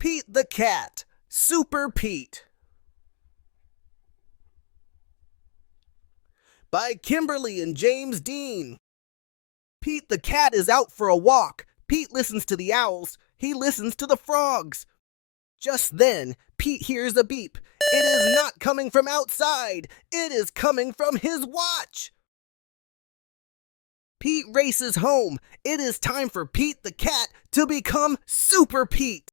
Pete the Cat, Super Pete. By Kimberly and James Dean. Pete the cat is out for a walk. Pete listens to the owls. He listens to the frogs. Just then, Pete hears a beep. It is not coming from outside. It is coming from his watch. Pete races home. It is time for Pete the cat to become Super Pete.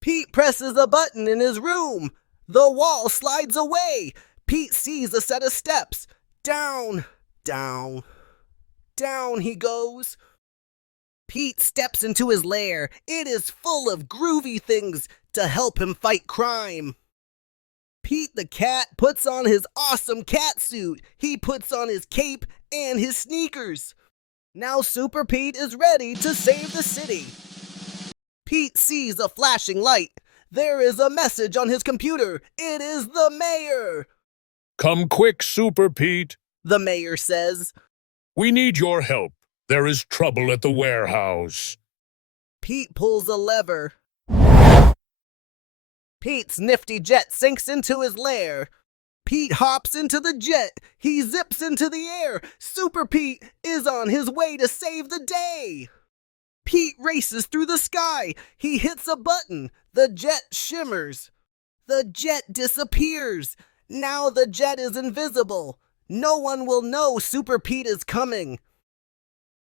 Pete presses a button in his room. The wall slides away. Pete sees a set of steps. Down, down, down he goes. Pete steps into his lair. It is full of groovy things to help him fight crime. Pete the cat puts on his awesome cat suit. He puts on his cape and his sneakers. Now Super Pete is ready to save the city. Pete sees a flashing light. There is a message on his computer. It is the mayor. Come quick, Super Pete, the mayor says. We need your help. There is trouble at the warehouse. Pete pulls a lever. Pete's nifty jet sinks into his lair. Pete hops into the jet. He zips into the air. Super Pete is on his way to save the day. Pete races through the sky. He hits a button. The jet shimmers. The jet disappears. Now the jet is invisible. No one will know Super Pete is coming.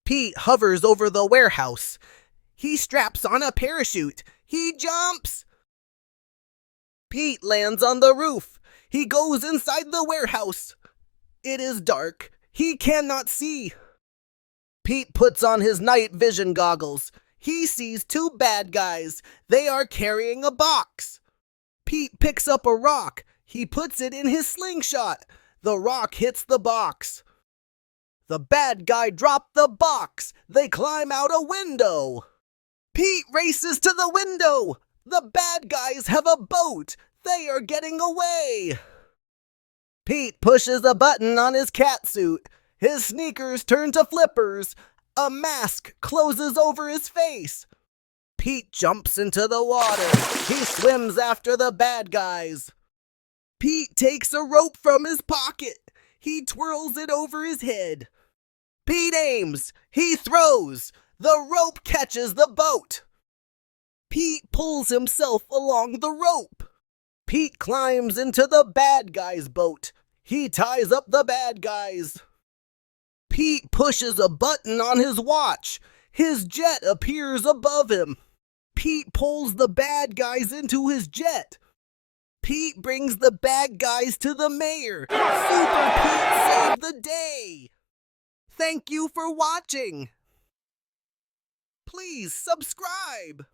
Pete hovers over the warehouse. He straps on a parachute. He jumps. Pete lands on the roof. He goes inside the warehouse. It is dark. He cannot see. Pete puts on his night vision goggles. He sees two bad guys. They are carrying a box. Pete picks up a rock. He puts it in his slingshot. The rock hits the box. The bad guy dropped the box. They climb out a window. Pete races to the window. The bad guys have a boat. They are getting away. Pete pushes a button on his catsuit. His sneakers turn to flippers. A mask closes over his face. Pete jumps into the water. He swims after the bad guys. Pete takes a rope from his pocket. He twirls it over his head. Pete aims. He throws. The rope catches the boat. Pete pulls himself along the rope. Pete climbs into the bad guy's boat. He ties up the bad guys. Pete pushes a button on his watch. His jet appears above him. Pete pulls the bad guys into his jet. Pete brings the bad guys to the mayor. Super Pete saved the day. Thank you for watching. Please subscribe.